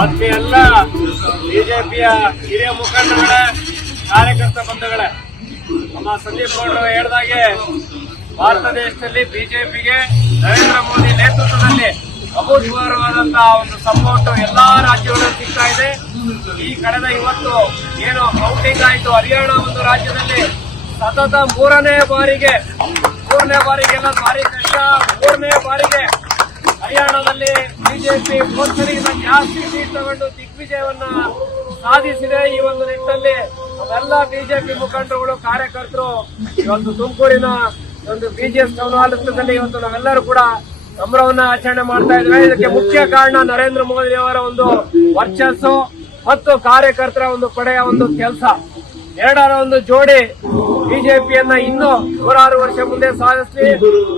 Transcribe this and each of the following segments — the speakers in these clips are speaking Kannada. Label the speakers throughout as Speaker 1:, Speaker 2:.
Speaker 1: ಆತ್ಮೀಯ ಎಲ್ಲ ಬಿಜೆಪಿಯ ಹಿರಿಯ ಮುಖಂಡಗಳೇ ಕಾರ್ಯಕರ್ತ ಬಂಧುಗಳೇ, ನಮ್ಮ ಸಂದೀಪ್ ಗೌಡರು ಹೇಳಿದಾಗೆ ಭಾರತ ದೇಶದಲ್ಲಿ ಬಿಜೆಪಿಗೆ ನರೇಂದ್ರ ಮೋದಿ ನೇತೃತ್ವದಲ್ಲಿ ಅಭೂತಪೂರ್ವವಾದಂತಹ ಒಂದು ಸಪೋರ್ಟ್ ಎಲ್ಲಾ ರಾಜ್ಯಗಳಲ್ಲೂ ಸಿಗ್ತಾ ಇದೆ. ಈ ಕಳೆದ ಇವತ್ತು ಏನು ಕೌಂಟಿಂಗ್ ಆಯಿತು, ಹರಿಯಾಣ ಒಂದು ರಾಜ್ಯದಲ್ಲಿ ಸತತ ಮೂರನೇ ಬಾರಿಗೆ, ಮೂರನೇ ಬಾರಿಗೆಲ್ಲ ಭಾರಿ ಕಷ್ಟ, ಮೂರನೇ ಬಾರಿಗೆ ಹರಿಯಾಣದಲ್ಲಿ ಬಿಜೆಪಿ ಮೋಸರಿಗಿಂತ ಜಾಸ್ತಿ ಸೀಟ್ ತಗೊಂಡು ದಿಗ್ವಿಜಯವನ್ನ ಸಾಧಿಸಿದೆ ಈ ಒಂದು ನಿಟ್ಟಿನಲ್ಲಿ. ನಾವೆಲ್ಲ ಬಿಜೆಪಿ ಮುಖಂಡರುಗಳು, ಕಾರ್ಯಕರ್ತರು ಇವತ್ತು ತುಮಕೂರಿನ ಒಂದು ಬಿಜೆಪಿ ಸಮಾವೇಶದಲ್ಲಿ ಇವತ್ತು ನಾವೆಲ್ಲರೂ ಕೂಡ ಸಂಭ್ರಮವನ್ನ ಆಚರಣೆ ಮಾಡ್ತಾ ಇದ್ದೇವೆ. ಇದಕ್ಕೆ ಮುಖ್ಯ ಕಾರಣ ನರೇಂದ್ರ ಮೋದಿ ಅವರ ಒಂದು ವರ್ಚಸ್ಸು ಮತ್ತು ಕಾರ್ಯಕರ್ತರ ಒಂದು ಪಡೆಯ ಒಂದು ಕೆಲಸ. ಎರಡರ ಒಂದು ಜೋಡಿ ಬಿಜೆಪಿಯನ್ನ ಇನ್ನೂ ನೂರಾರು ವರ್ಷ ಮುಂದೆ ಸಾಧಿಸಿ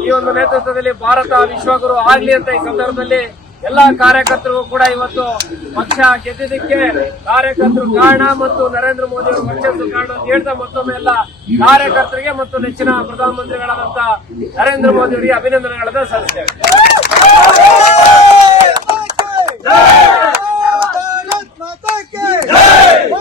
Speaker 1: ಈ ಒಂದು ನೇತೃತ್ವದಲ್ಲಿ ಭಾರತ ವಿಶ್ವಗುರು ಆಗ್ಲಿ ಅಂತ ಈ ಸಂದರ್ಭದಲ್ಲಿ ಎಲ್ಲಾ ಕಾರ್ಯಕರ್ತರು ಕೂಡ ಇವತ್ತು ಪಕ್ಷ ಗೆದ್ದಿದ್ದಕ್ಕೆ ಕಾರ್ಯಕರ್ತರು ಕಾರಣ ಮತ್ತು ನರೇಂದ್ರ ಮೋದಿ ಅವರ ವರ್ಚಸ್ಸು ಕಾರಣ ಅಂತ ಹೇಳ್ತಾ ಮತ್ತೊಮ್ಮೆ ಎಲ್ಲ ಕಾರ್ಯಕರ್ತರಿಗೆ ಮತ್ತು ನೆಚ್ಚಿನ ಪ್ರಧಾನಮಂತ್ರಿಗಳಾದಂತ ನರೇಂದ್ರ ಮೋದಿ ಅವರಿಗೆ ಅಭಿನಂದನೆಗಳನ್ನ ಸಲ್ಲಿಸ್ತೇವೆ.